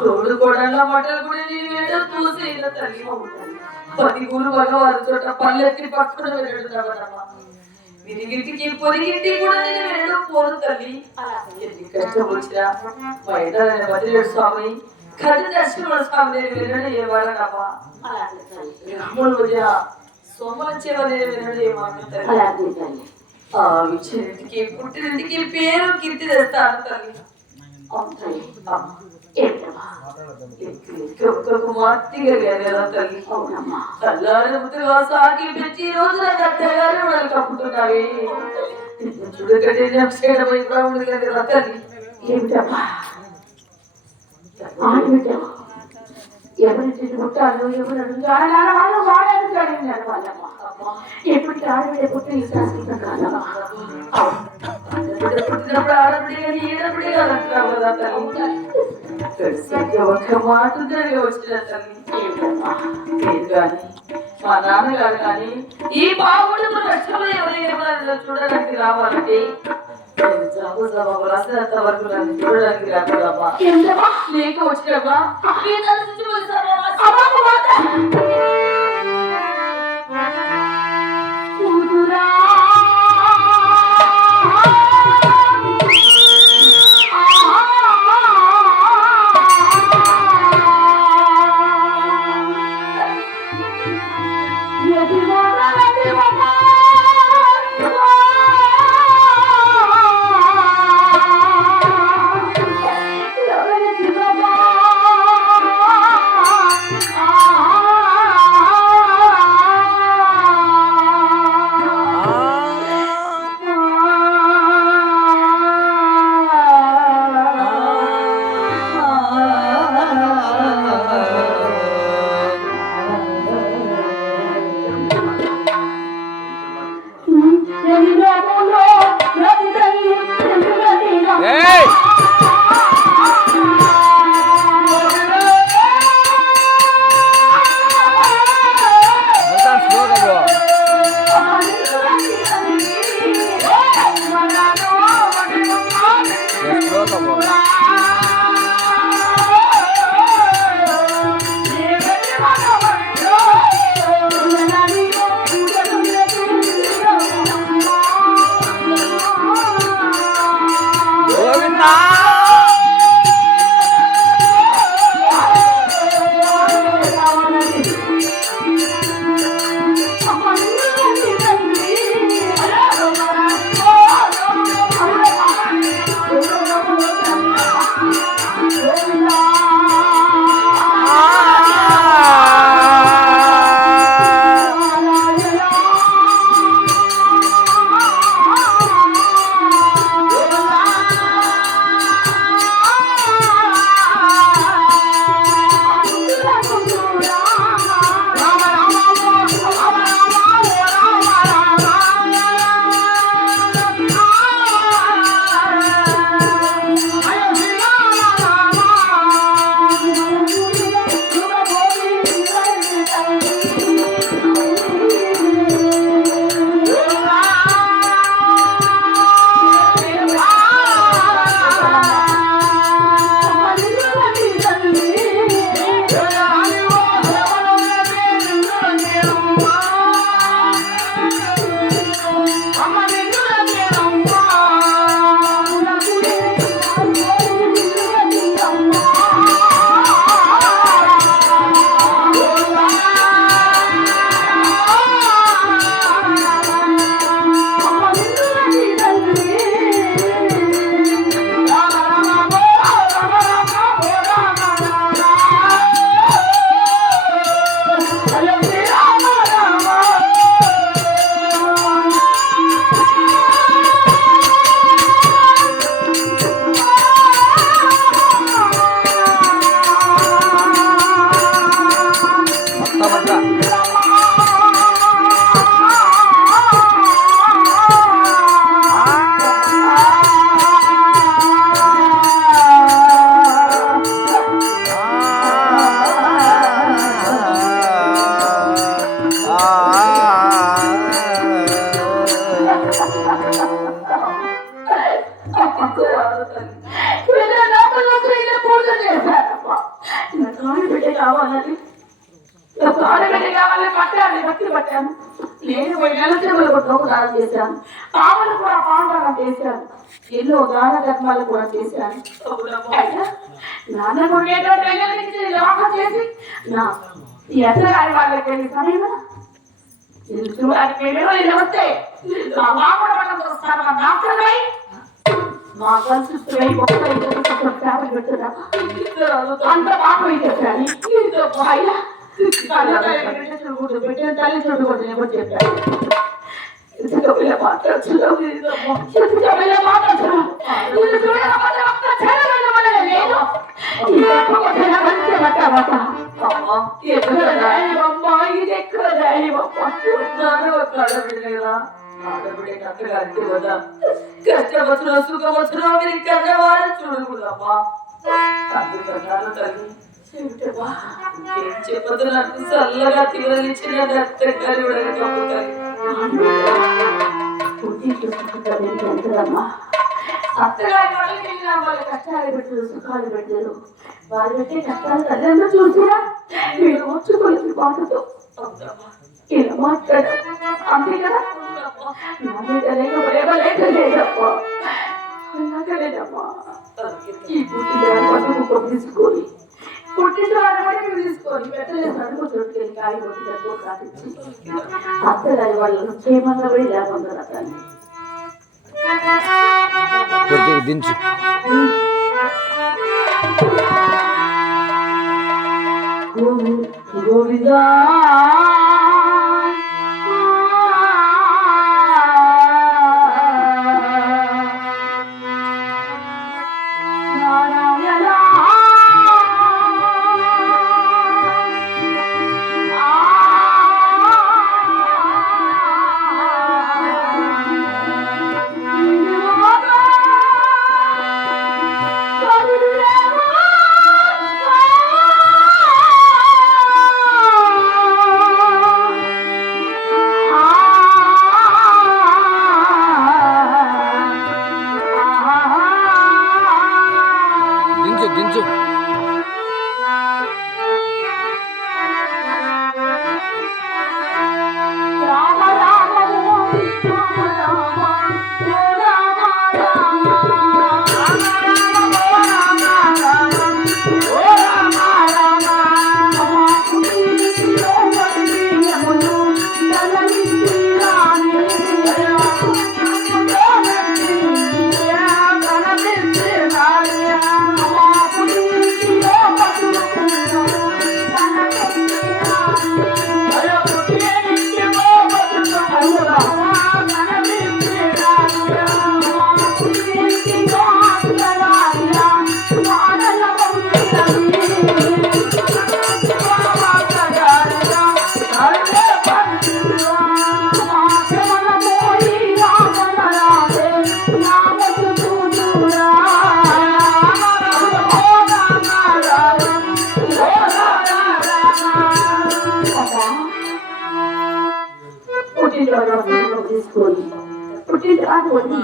తోడు కోడళ్ళ మాటలు కూడా నేను ఏదో చూసి తల్లి 10 ఊరు వల్ల చోట పల్లెత్తి పట్టుకుని వెళ్ళాడుతావమ్మా విరిగింటికి పొరిగింటికి కూడా నేను వెళ్ళడం పోను తల్లి ఎన్ని కష్టం వచ్చినా బయట వదిలేడు స్వామి కది దర్శనం స్వామి నేను వెళ్ళడం ఏవాడనమ్మా రాముడు వదిన సోమలంచేవ నేను వెళ్ళడం ఏమాను ఆ విచ్చింటికి పుట్టినింటికి పేరు కీర్తి తెస్తాను తల్లి సాగి పెట్టి రోజు కప్పుతున్నావి చూడకండి తల్లి ఏమిటమ్మా ఎవరి చుట్టుముట్టాలు ఎవరు వాళ్ళు వాడాలి జరిగినారు వాళ్ళమ్మా ఎప్పటికీ ఆడబిడ్డ పుట్టి ఈ శాస్త్రం కాదమ్మా పుట్టినప్పుడు ఆడబిడ్డ ఈడబిడ్డ కదా తల్లి ఒక మాట వచ్చిన తల్లి కానీ మా నాన్నగారు కానీ ఈ బాబుడు లక్ష్యంలో ఎవరైనా చూడడానికి రావాలంటే వరకు నన్ను చూడడానికి రాకూడమ్మా నీకు వచ్చినమ్మా పూజ చేశానమ్మా. నాకు ఆడబిడ్డ కావాలని పట్టాను భక్తి పట్టాను. నేను నెల చెరువులు కూడా దానం చేశాను. పాములు కూడా పాండాలం చేశాను. ఎన్నో దాన ధర్మాలు కూడా చేశాను. నాన్న ఉండేటువంటి వివాహం చేసి నా ఎసరాని వాళ్ళకి వెళ్ళి సమయంలో చూడడానికి వస్తే మా మామూలు వాళ్ళతో వస్తాను. మా నాశనమై మా కలుసుకుని పెడుతున్నా అంత పాపం ఇచ్చేసాను. పెట్టిన తల్లి చూడకూడదు ఎవరు చెప్పారు. మాట్లాడుతున్నావు ఇది ఎక్కడ కష్టవచ్చునో సుఖవచ్చునో మీరు ఇక్కడ వారు చూడకూడదమ్మా. అందుకన్నాను తల్లి చెప్పదు నాకు చల్లగా తీవ్రనిచ్చిన రక్తకారి అత్తగారి వాళ్ళకి వెళ్ళిన వాళ్ళ కష్టాలు పెట్టారు, సుఖాలు పెట్టారు. వారు పెట్టే కష్టాలు తల్లిదండ్రులు చూసినా వీళ్ళు వచ్చుకోలేదు బాధతో ఇలా మాట్లాడు. అంతే కదా నా మీద లేకపోలేదమ్మా. అలాగలేదమ్మా. ఈ పుట్టిన తీసుకొని తీసుకొని పెట్టలేదు నడుము చోటుకెళ్ళి కాయ కొట్టినట్టు కాటించి అత్తగారి వాళ్ళను క్షేమంగా పడి లేకుండా తల్లి దించు గోవిందా దించు తీసుకొని పుట్టిన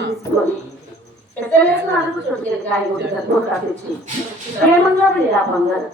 తీసుకొని పెద్దలకు చోటుకెళ్ళి కాయ కొట్టినట్టు కాటించి క్షేమంగా బంగారు